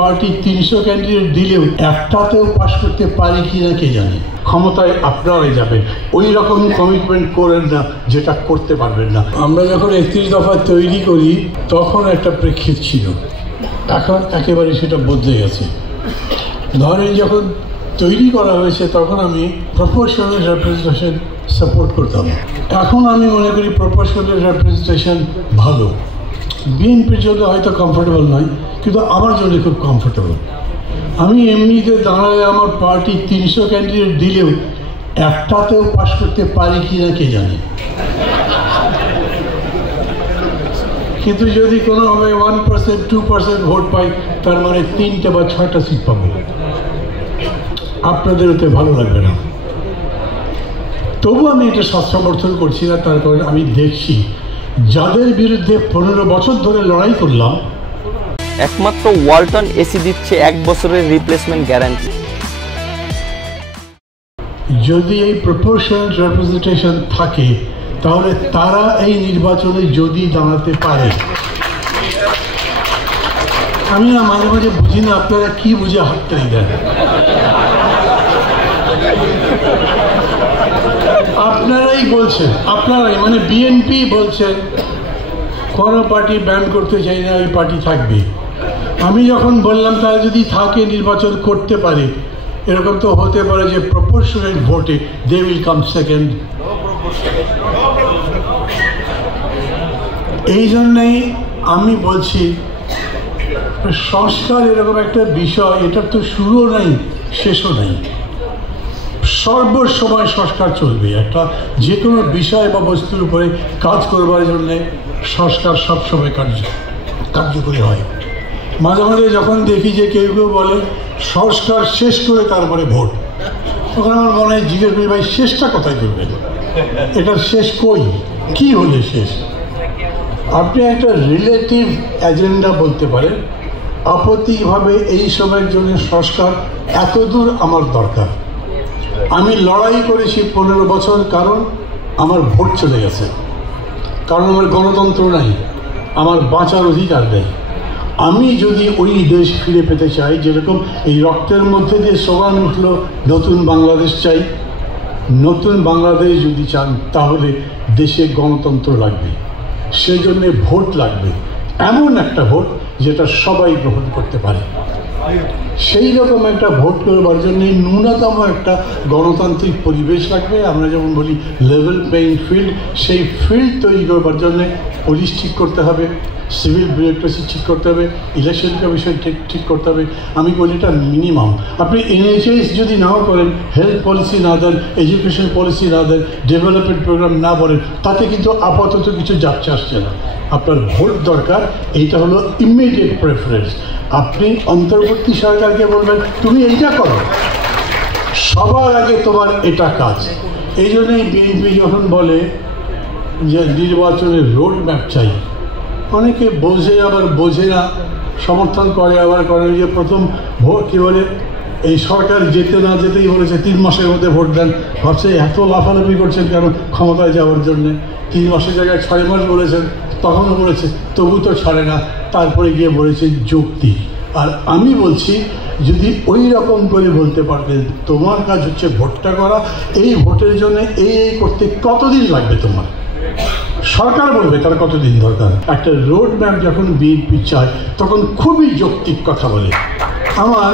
Party 300 candidate দিলেও একটাতেও পাশ করতে পারে কিনা কে জানে। ক্ষমতায় আপনারাই যাবেন, ওই রকম কমিটমেন্ট করেন না যেটা করতে পারবেন না। আমরা যখন 31 দফা তৈরি করি তখন একটা প্রেক্ষিত ছিল, এখন একেবারে সেটা বদলে গেছে। ধরেন যখন তৈরি করা হয়েছে তখন আমি প্রপোর্শনাল রিপ্রেজেন্টেশন সাপোর্ট করতাম, এখন আমি মনে করি প্রপোর্শনাল রিপ্রেজেন্টেশন ভালো। বিএনপির জন্য হয়তো কমফোর্টেবল নয়, কিন্তু আমার জন্য খুব কমফোর্টেবল। আমি এমনিতে দাঁড়ায় আমার পার্টি 300 ক্যান্ডিডেট দিলেও একটাতেও পাশ করতে পারে কিনা কে জানে। কিন্তু যদি কোনোভাবে 1% 2% ভোট পাই, তার মানে 3টে বা 6টা সিট পাবো। আপনাদের ওতে ভালো লাগবে না, তবু আমি এটা সমর্থন করছি না। তার কারণে আমি দেখছি যাদের বিরুদ্ধে 15 বছর ধরে লড়াই করলাম, একমাত্র ওয়ালটন এসি দিচ্ছে 1 বছরের রিপ্লেসমেন্ট গ্যারান্টি। যদি এই প্রপোর্শনাল রিপ্রেজেন্টেশন থাকে তাহলে তারা এই নির্বাচনে যদি দাঁড়াতে পারে। আমি না মাঝে মাঝে বুঝি না আপনারা কি বুঝে হাততালি দেন। আপনারাই বলছেন, আপনারাই মানে বিএনপি বলছেন কোনো পার্টি ব্যান করতে চাই না, ওই পার্টি থাকবে। আমি যখন বললাম তারা যদি থাকে নির্বাচন করতে পারে, এরকম তো হতে পারে যে প্রপোর্শনাল ভোটে দে উইল কাম সেকেন্ড। এই জন্যই আমি বলছি সংস্কার এরকম একটা বিষয়, এটার তো শুরুও নাই শেষও নাই, সর্বসময় সংস্কার চলবে। একটা যে কোনো বিষয় বা বস্তুর উপরে কাজ করবার জন্যে সংস্কার সবসময় কার্যকরী হয়। মাঝে মাঝে যখন দেখি যে কেউ কেউ বলে সংস্কার শেষ করে তারপরে ভোট, তখন আমার মনে হয় জিজ্ঞেস করি ভাই শেষটা কোথায় করবেন, এটার শেষ কই, কি হলে শেষ? আপনি একটা রিলেটিভ এজেন্ডা বলতে পারেন, আপত্তিভাবে এই সময়ের জন্য সংস্কার এতদূর আমার দরকার। আমি লড়াই করেছি 15 বছর, কারণ আমার ভোট চলে গেছে, কারণ আমার গণতন্ত্র নাই, আমার বাঁচার অধিকার নেই। আমি যদি ওই দেশ ফিরে পেতে চাই, যেরকম এই রক্তের মধ্যে দিয়ে স্লোগান উঠল নতুন বাংলাদেশ চাই, নতুন বাংলাদেশ যদি চান তাহলে দেশে গণতন্ত্র লাগবে, সেজন্য ভোট লাগবে, এমন একটা ভোট যেটা সবাই গ্রহণ করতে পারে। সেই রকম একটা ভোট করবার জন্য ন্যূনতম একটা গণতান্ত্রিক পরিবেশ লাগবে। আমরা যেমন বলি লেভেল প্লেইং ফিল্ড, সেই ফিল্ড তৈরি করবার জন্যে পুলিশ ঠিক করতে হবে, সিভিল বিউরোক্রেসি ঠিক করতে হবে, ইলেকশন কমিশন ঠিক করতে হবে। আমি বলি এটা মিনিমাম। আপনি এনএইচএস যদি নাও করেন, হেলথ পলিসি না দেন, এডুকেশন পলিসি না দেন, ডেভেলপমেন্ট প্রোগ্রাম না বলেন, তাতে কিন্তু আপাতত কিছু যাচ্ছে আসছে না। আপনার ভোট দরকার, এইটা হলো ইমিডিয়েট প্রেফারেন্স। আপনি অন্তর্বর্তী সরকারকে বলবেন তুমি এইটা করো, সবার আগে তোমার এটা কাজ। এই জন্যই বিএনপি যখন বলে যে নির্বাচনের রোড ম্যাপ চাই, অনেকে বোঝে আবার বোঝে না, সমর্থন করে আবার করে। যে প্রথম ভোট কী বলে, এই সরকার যেতে না যেতেই বলেছে 3 মাসের মধ্যে ভোট দেন। ভাবছে এত লাফালাফি করছেন কেন ক্ষমতায় যাওয়ার জন্যে? 3 মাসের জায়গায় 6 মাস বলেছেন, তখনও বলেছে, তবু তো ছাড়ে না। তারপরে গিয়ে বলেছে যুক্তি। আর আমি বলছি যদি ওই রকম করে বলতে পারতেন তোমার কাজ হচ্ছে ভোটটা করা, এই ভোটের জন্য এই করতে কতদিন লাগবে তোমার, সরকার বলবে তার কতদিন দরকার। একটা রোড ম্যাপ যখন বিএনপি চায় তখন খুবই যৌক্তিক কথা বলে। আমার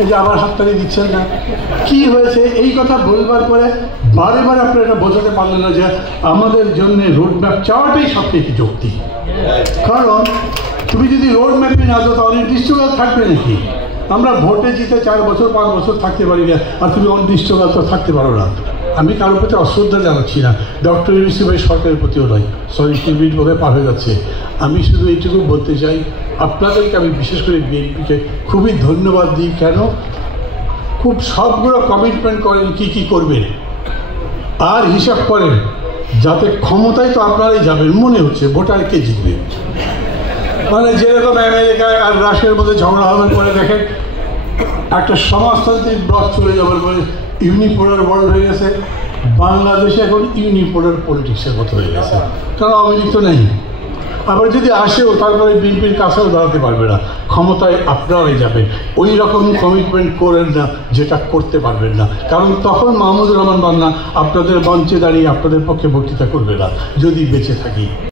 এই যে আবার হাততালি দিচ্ছেন না, কি হয়েছে এই কথা বলবার পরে বারে বারে আপনারা এটা বোঝাতে পারলেন না যে আমাদের জন্য রোড ম্যাপ চাওয়াটাই সবথেকে যৌক্তিক। কারণ তুমি যদি রোড ম্যাপে না দাও তাহলে অনির্দিষ্টকাল থাকবে নাকি? আমরা ভোটে জিতে 4 বছর 5 বছর থাকতে পারি না, আর তুমি অনির্দিষ্টকাল তো থাকতে পারো না। আমি কারোর প্রতি অশ্রদ্ধা জানাচ্ছি না, ডক্টর ইউনূস ভাই সরকারের প্রতিও নয়, সরি 2 মিনিট বোধহয় পার হয়ে যাচ্ছে। আমি শুধু এইটুকু বলতে চাই, আপনাদেরকে আমি বিশেষ করে বিএনপিকে খুবই ধন্যবাদ দিই। কেন? খুব সবগুলো কমিটমেন্ট করেন কি কি করবেন, আর হিসাব করেন যাতে ক্ষমতায় তো আপনারাই যাবেন, মনে হচ্ছে ভোটার কে জিতবে। মানে যেরকম আমেরিকায় আর রাশিয়ার মধ্যে ঝগড়া হওয়ার পরে দেখেন একটা সমাজতান্ত্রিক ব্লক চলে যাওয়ার পরে ইউনিপোলার ওয়ার্ল্ড হয়ে গেছে। বাংলাদেশে এখন ইউনিপোলার পলিটিক্সের মতো হয়ে গেছে, কারণ আওয়ামী লীগ তো নেই। আবার যদি আসেও তারপরে বিএনপির কাছেও দাঁড়াতে পারবে না, ক্ষমতায় আপনারাই যাবেন। ওই রকম কমিটমেন্ট করেন না যেটা করতে পারবেন না, কারণ তখন মাহমুদুর রহমান বান্না আপনাদের মঞ্চে দাঁড়িয়ে আপনাদের পক্ষে বক্তৃতা করবে না যদি বেঁচে থাকি।